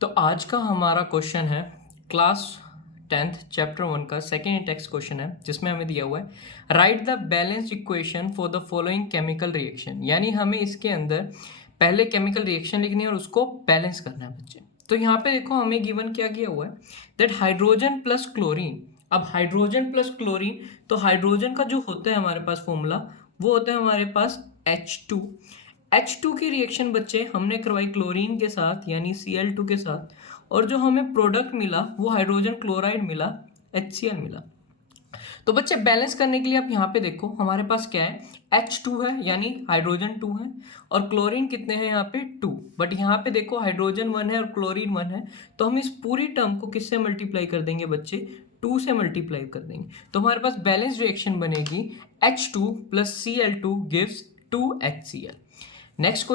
तो आज का हमारा क्वेश्चन है क्लास 10th चैप्टर 1 का सेकेंड टेक्स्ट क्वेश्चन है, जिसमें हमें दिया हुआ है right the balanced equation for the following chemical reaction. यानी हमें इसके अंदर पहले केमिकल रिएक्शन लिखनी है और उसको बैलेंस करना है बच्चे। तो यहाँ पे देखो हमें गिवन क्या किया हुआ है दैट हाइड्रोजन प्लस क्लोरीन। अब हाइड्रोजन प्लस क्लोरीन, तो हाइड्रोजन का जो होता है हमारे पास फॉर्मूला वो होता है हमारे पास H2। H2 की रिएक्शन बच्चे हमने करवाई क्लोरीन के साथ यानी Cl2 के साथ, और जो हमें प्रोडक्ट मिला वो हाइड्रोजन क्लोराइड मिला, HCl मिला। तो बच्चे बैलेंस करने के लिए आप यहाँ पे देखो हमारे पास क्या है, H2 है यानी हाइड्रोजन 2 है और क्लोरीन कितने हैं यहाँ पे 2। बट यहाँ पे देखो हाइड्रोजन 1 है और क्लोरीन 1 है, तो हम इस पूरी टर्म को किससे मल्टीप्लाई कर देंगे बच्चे, 2 से मल्टीप्लाई कर देंगे। तो हमारे पास बैलेंस रिएक्शन बनेगी H2 plus Cl2 gives 2HCl। Next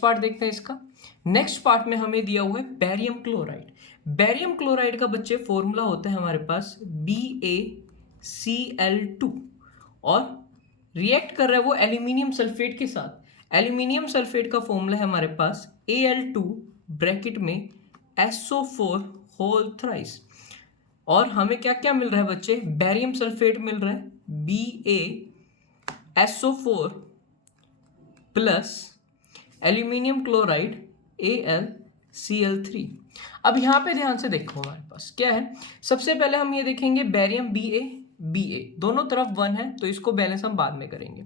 part देखते हैं इसका। नेक्स्ट पार्ट में हमें दिया हुआ है बेरियम क्लोराइड। बेरियम क्लोराइड का बच्चे फॉर्मूला होता है हमारे पास BaCl2 और रिएक्ट कर रहा है वो एल्यूमिनियम सल्फेट के साथ। एल्यूमिनियम सल्फेट का फॉर्मूला है हमारे पास Al2 ब्रैकेट में SO4 होल थ्राइस। और हमें क्या क्या मिल रहा है बच्चे, बेरियम सल्फेट मिल रहा है BaSO4 plus aluminium chloride AlCl3। अब यहाँ पे ध्यान से देखो हमारे पास क्या है। सबसे पहले हम ये देखेंगे बेरियम Ba दोनों तरफ 1 है, तो इसको बैलेंस हम बाद में करेंगे।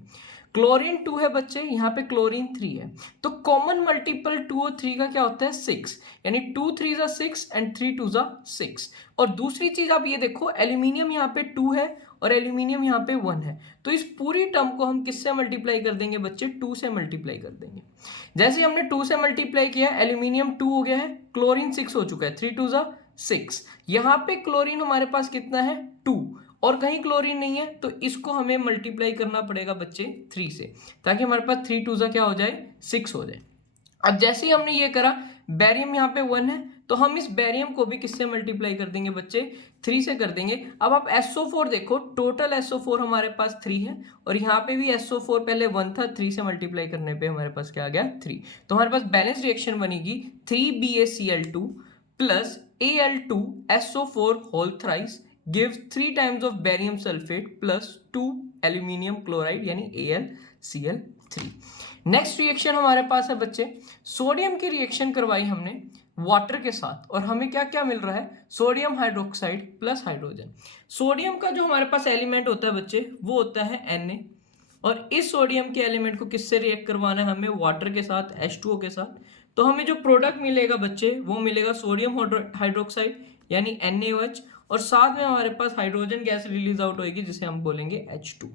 क्लोरीन 2 है बच्चे, यहाँ पे क्लोरीन 3 है, तो कॉमन मल्टीपल 2 और 3 का क्या होता है 6, यानी 2 3 जा 6 एंड 3 2 जा 6। और दूसरी चीज आप ये देखो एल्यूमिनियम यहाँ पे 2 है और एल्यूमिनियम यहाँ पे 1 है, तो इस पूरी टर्म को हम किससे मल्टीप्लाई कर देंगे बच्चे, 2 से मल्टीप्लाई कर देंगे। जैसे हमने 2 से मल्टीप्लाई किया एल्यूमिनियम 2 हो गया है, क्लोरीन 6 हो चुका है, 3 2 जा 6। यहाँ पे क्लोरीन हमारे पास कितना है 2 और कहीं क्लोरीन नहीं है, तो इसको हमें मल्टीप्लाई करना पड़ेगा बच्चे 3 से, ताकि हमारे पास 3 2 जा क्या हो जाए 6 हो जाए। अब जैसे ही हमने ये करा बेरियम यहाँ पे 1 है, तो हम इस बेरियम को भी किससे मल्टीप्लाई कर देंगे बच्चे 3 से कर देंगे। अब आप SO4 देखो, टोटल SO4 हमारे पास 3 है और यहाँ पे भी SO4 पहले 1 था, 3 से मल्टीप्लाई करने पे हमारे पास क्या आ गया 3। तो हमारे पास बैलेंस रिएक्शन बनेगी 3BaCl2 plus Al2SO4 whole thrice gives 3 times of barium sulfate plus 2 aluminium chloride यानी AlCl3। नेक्स्ट रिएक्शन हमारे पास है बच्चे, सोडियम की रिएक्शन करवाई हमने वाटर के साथ और हमें क्या क्या मिल रहा है, sodium hydroxide plus hydrogen. Sodium का जो हमारे पास एलिमेंट होता है बच्चे वो होता है Na, और इस सोडियम के एलिमेंट को किससे रिएक्ट करवाना है हमें, वाटर के साथ H2O के साथ। तो हमें जो प्रोडक्ट मिलेगा बच्चे वो मिलेगा सोडियम हाइड्रोक्साइड यानी NaOH, और साथ में हमारे पास हाइड्रोजन गैस रिलीज आउट होगी जिसे हम बोलेंगे H2।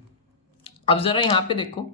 अब जरा यहाँ पे देखो,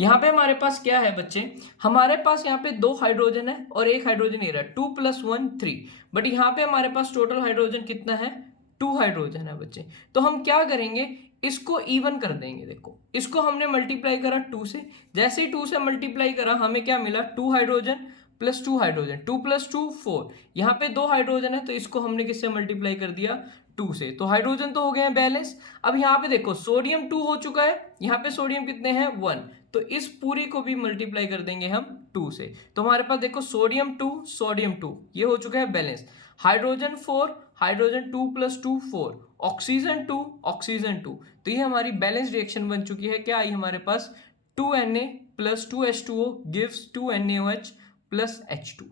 यहाँ पे हमारे पास क्या है बच्चे, हमारे पास यहाँ पे 2 हाइड्रोजन है और एक हाइड्रोजन ये रहा है, 2 + 1 3, बट यहाँ पे हमारे पास टोटल हाइड्रोजन कितना है 2 हाइड्रोजन है बच्चे। तो हम क्या करेंगे, इसको इवन कर देंगे। देखो इसको हमने मल्टीप्लाई करा 2 से, जैसे ही 2 से मल्टीप्लाई करा हमें क्या मिला 2 हाइड्रोजन प्लस 2 हाइड्रोजन, 2 + 2 4। यहाँ पे 2 हाइड्रोजन है तो इसको हमने किससे मल्टीप्लाई कर दिया 2 से, तो हाइड्रोजन तो हो गए हैं बैलेंस। अब यहाँ पे देखो सोडियम 2 हो चुका है, यहाँ पे सोडियम कितने हैं 1, तो इस पूरी को भी मल्टीप्लाई कर देंगे हम 2 से। तो हमारे पास देखो सोडियम 2 सोडियम 2 ये हो चुका है balance, hydrogen 4 hydrogen 2 + 2 4, oxygen 2 oxygen 2। तो ये हमारी बैलेंस रिएक्शन बन चुकी है, क्या आई हमारे पास 2Na + 2H2O gives 2NaOH + H2।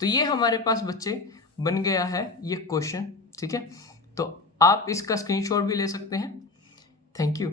तो ये हमारे पास बच्चे बन गया है ये क्वेश्चन, ठीक है। तो आप इसका स्क्रीनशॉट भी ले सकते हैं। Thank you.